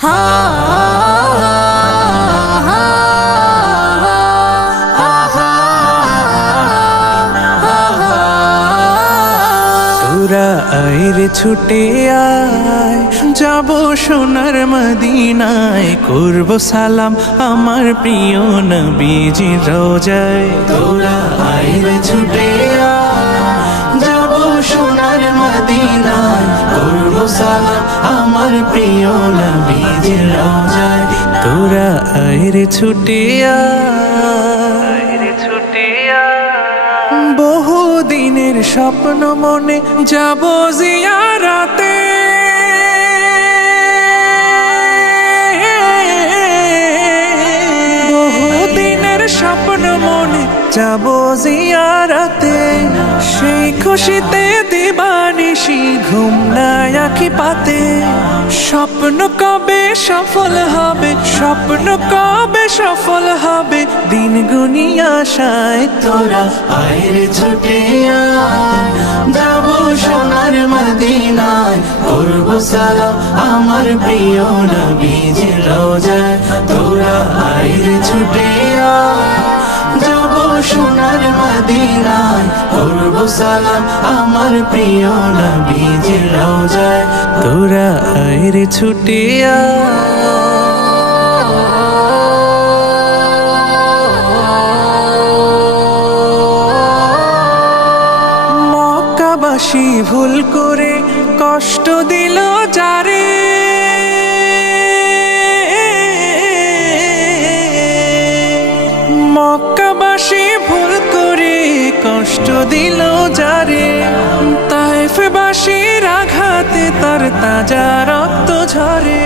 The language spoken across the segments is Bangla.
তোরা আইরে ছুটে আয়, যাব সোনার মদিনায়, করব সালাম আমার প্রিয় নবীজির রোজায়। তোরা আইরে ছুটে আয়, যাব সোনার মদিনায়, করব সালাম আমার প্রিয় নবীজির রোজায়। তোরা আইরে ছুটে আয়, বহু দিনের স্বপ্ন মনে যাব জিয়ারাতে, বহু দিনের স্বপ্ন মনে যাব জিয়ারাতে, সেই খুশিতে দিবানিশি ঘুম নাই আঁখি পাতে। স্বপ্ন কবে সফল হবে, স্বপ্ন কবে সফল হবে, দিন গুনিয়া আশায় তোরা আইরে ছুটে আয়, যাব সোনার মদিনায়, করব সালাম আমার প্রিয় নবীজির রোজায়। তোরা আইরে ছুটে আয়, যাব সোনার মদিনায়, করব সালাম আমার প্রিয় নবীজির রোজায়। তোরা আইরে ছুটে মক্কাবাসী ভুল করে কষ্ট দিল যারে, মক্কাবাসী ভুল করে কষ্ট দিল যারে, তায়েফবাসীর আঘাতে তার তাজা রক্ত ঝরে।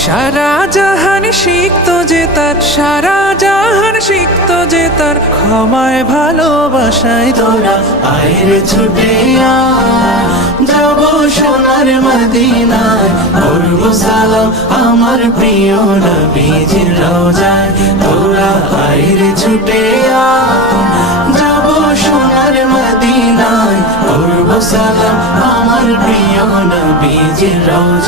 সারা জাহান শিখত যে তার, সারা জাহান শিখত যে তার ক্ষমায় ভালোবাসায়। তোরা আইরে ছুটে আয়, যাব সোনার মদিনায়, করব সালাম আমার প্রিয় নবীজির রোজায়। তোরা আইরে ছুটে আয়, যাব সোনার মদিনায়, করব সালাম আমার প্রিয় নবীজির রোজায়।